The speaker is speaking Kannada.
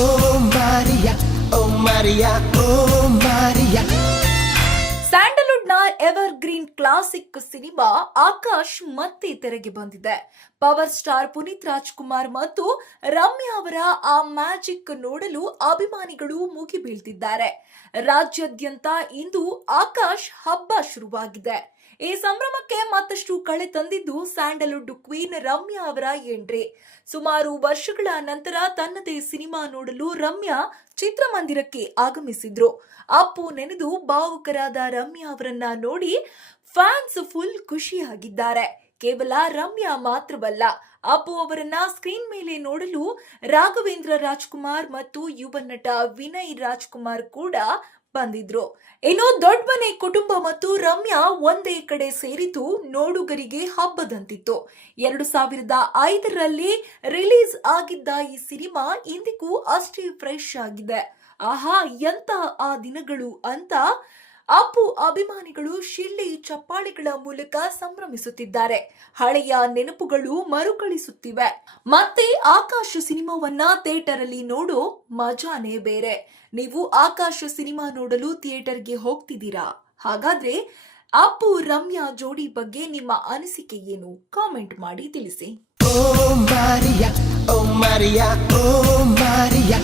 Maria, oh Maria, oh Maria. ಸ್ಯಾಂಡಲ್ವುಡ್ನ evergreen classic cinema Akash ಮತ್ತೆ ತೆರೆಗೆ ಬಂದಿದೆ. ಪವರ್ ಸ್ಟಾರ್ ಪುನೀತ್ ರಾಜ್ಕುಮಾರ್ ಮತ್ತು ರಮ್ಯಾ ಅವರ ಆ ಮ್ಯಾಜಿಕ್ ನೋಡಲು ಅಭಿಮಾನಿಗಳು ಮುಗಿಬೀಳ್ತಿದ್ದಾರೆ. ರಾಜ್ಯಾದ್ಯಂತ ಇಂದು ಆಕಾಶ್ ಹಬ್ಬ ಶುರುವಾಗಿದೆ. ಈ ಸಂಭ್ರಮಕ್ಕೆ ಮತ್ತಷ್ಟು ಕಳೆ ತಂದಿದ್ದು ಸ್ಯಾಂಡಲ್ವುಡ್ ಕ್ವೀನ್ ರಮ್ಯಾ ಅವರ ಎಂಟ್ರಿ. ಸುಮಾರು ವರ್ಷಗಳ ನಂತರ ತನ್ನದೇ ಸಿನಿಮಾ ನೋಡಲು ರಮ್ಯಾ ಚಿತ್ರಮಂದಿರಕ್ಕೆ ಆಗಮಿಸಿದ್ರು. ಅಪ್ಪು ನೆನೆದು ಭಾವುಕರಾದ ರಮ್ಯಾ ಅವರನ್ನ ನೋಡಿ ಫ್ಯಾನ್ಸ್ ಫುಲ್ ಖುಷಿಯಾಗಿದ್ದಾರೆ. ಕೇವಲ ರಮ್ಯಾ ಮಾತ್ರವಲ್ಲ, ಅಪ್ಪು ಅವರನ್ನ ಸ್ಕ್ರೀನ್ ಮೇಲೆ ನೋಡಲು ರಾಘವೇಂದ್ರ ರಾಜ್ಕುಮಾರ್ ಮತ್ತು ಯುವ ನಟ ವಿನಯ್ ರಾಜ್ಕುಮಾರ್ ಕೂಡ ಬಂದಿದ್ರು. ಇನ್ನು ದೊಡ್ಡ ಮನೆ ಕುಟುಂಬ ಮತ್ತು ರಮ್ಯಾ ಒಂದೇ ಕಡೆ ಸೇರಿದ್ದು ನೋಡುಗರಿಗೆ ಹಬ್ಬದಂತಿತ್ತು. 2005ರಲ್ಲಿ ರಿಲೀಸ್ ಆಗಿದ್ದ ಈ ಸಿನಿಮಾ ಇಂದಿಗೂ ಅಷ್ಟೇ ಫ್ರೆಶ್ ಆಗಿದೆ. ಆಹಾ, ಎಂತ ಆ ದಿನಗಳು ಅಂತ ಅಪ್ಪು ಅಭಿಮಾನಿಗಳು ಶಿಳ್ಳಿ ಚಪ್ಪಾಳೆಗಳ ಮೂಲಕ ಸಂಭ್ರಮಿಸುತ್ತಿದ್ದಾರೆ. ಹಳೆಯ ನೆನಪುಗಳು ಮರುಕಳಿಸುತ್ತಿವೆ. ಮತ್ತೆ ಆಕಾಶ ಸಿನಿಮಾವನ್ನ ಥಿಯೇಟರ್ ಅಲ್ಲಿ ನೋಡೋ ಮಜಾನೇ ಬೇರೆ. ನೀವು ಆಕಾಶ ಸಿನಿಮಾ ನೋಡಲು ಥಿಯೇಟರ್ಗೆ ಹೋಗ್ತಿದ್ದೀರಾ? ಹಾಗಾದ್ರೆ ಅಪ್ಪು ರಮ್ಯಾ ಜೋಡಿ ಬಗ್ಗೆ ನಿಮ್ಮ ಅನಿಸಿಕೆ ಏನು? ಕಾಮೆಂಟ್ ಮಾಡಿ ತಿಳಿಸಿ. Oh Maria, oh Maria, oh Maria.